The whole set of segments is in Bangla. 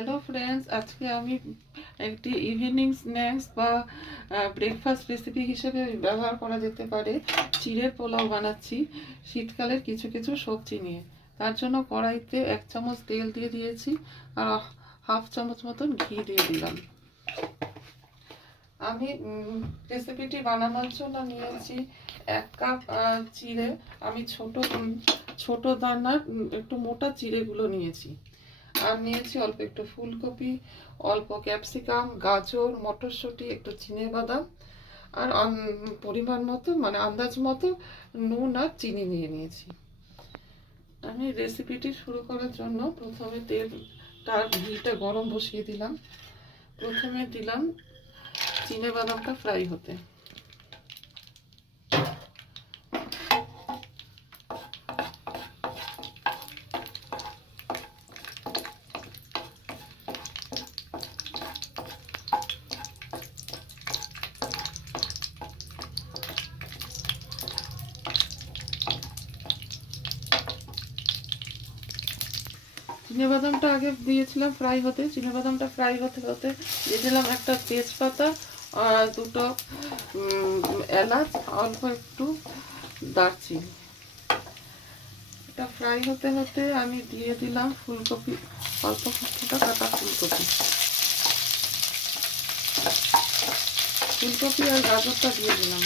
হ্যালো ফ্রেন্ডস, আজকে আমি একটি ইভিনিং স্ন্যাক্স বা ব্রেকফাস্ট রেসিপি হিসেবে ব্যবহার করা যেতে পারে চিড়ের পোলাও বানাচ্ছি শীতকালের কিছু কিছু সবজি নিয়ে। তার জন্য কড়াইতে 1 চামচ তেল দিয়ে দিয়েছি আর হাফ চামচ মতন ঘি দিয়ে দিলাম। আমি রেসিপিটি বানানোর জন্য নিয়েছি 1 কাপ চিড়ে। আমি ছোট দানার একটু মোটা চিড়েগুলো নিয়েছি। আর নিয়েছি অল্প একটু ফুলকপি, অল্প ক্যাপসিকাম, গাজর, মটরশুঁটি, একটু চিনেবাদাম আর পরিমাণ মতো মানে আন্দাজ মতো নুন আর চিনি নিয়ে নিয়েছি। আমি রেসিপিটি শুরু করার জন্য প্রথমে ঘিটা গরম বসিয়ে দিলাম। প্রথমে দিলাম চিনেবাদামটা ফ্রাই হতে। চিনেবাদামটা আগে দিয়েছিলাম ফ্রাই হতে। চিনেবাদামটা ফ্রাই হতে হতে দিয়ে দিলাম একটা তেজপাতা আর দুটো এলাচ, অল্প একটু দারচিনি। এটা ফ্রাই হতে হতে আমি দিয়ে দিলাম ফুলকপি, অল্প কিছুটা কাটা ফুলকপি। ফুলকপি আর গাজরটা দিয়ে দিলাম।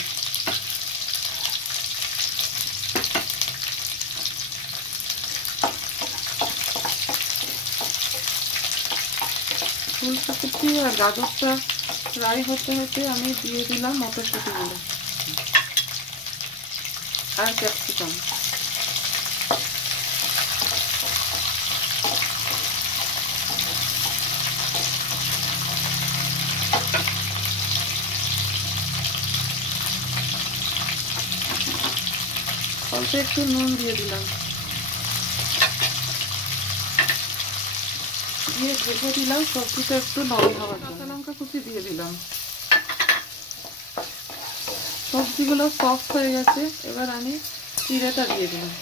ফুলকপি আর গাজরটা ফ্রাই হতে হতে আমি দিয়ে দিলাম মটরশুঁটিগুলো আর ক্যাপসিকাম। অল্প একটু নুন দিয়ে দিলাম, দিয়ে ঢেকে দিলাম সবজিটা একটু নরম হওয়ার জন্য। কাঁচা লঙ্কা কুচি দিয়ে দিলাম। সবজিগুলো সফট হয়ে গেছে, এবার আমি চিড়েটা দিয়ে দিলাম।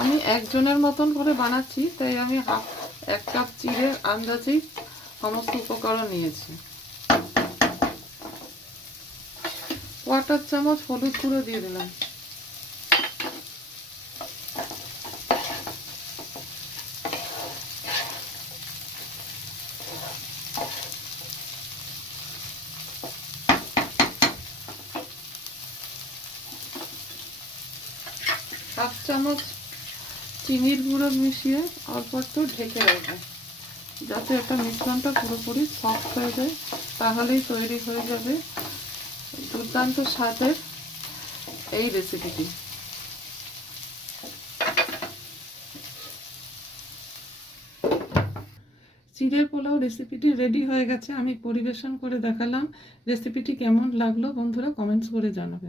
আমি একজনের মতন করে বানাচ্ছি, তাই আমি 1 কাপ চিড়ের আন্দাজেই সমস্ত উপকরণ নিয়েছি। 1/4 চামচ হলুদ গুঁড়ো দিয়ে দিলাম। হাফ চামচ চিনির গুঁড়ো মিশিয়ে অল্প একটু ঢেকে রাখবো, যাতে একটা মিশ্রণটা পুরোপুরি সফট হয়ে যায়। তাহলেই তৈরি হয়ে যাবে দুর্দান্ত স্বাদের এই রেসিপিটি। চিড়ের পোলাও রেসিপিটি রেডি হয়ে গেছে। আমি পরিবেশন করে দেখালাম। রেসিপিটি কেমন লাগলো বন্ধুরা কমেন্টস করে জানাবে।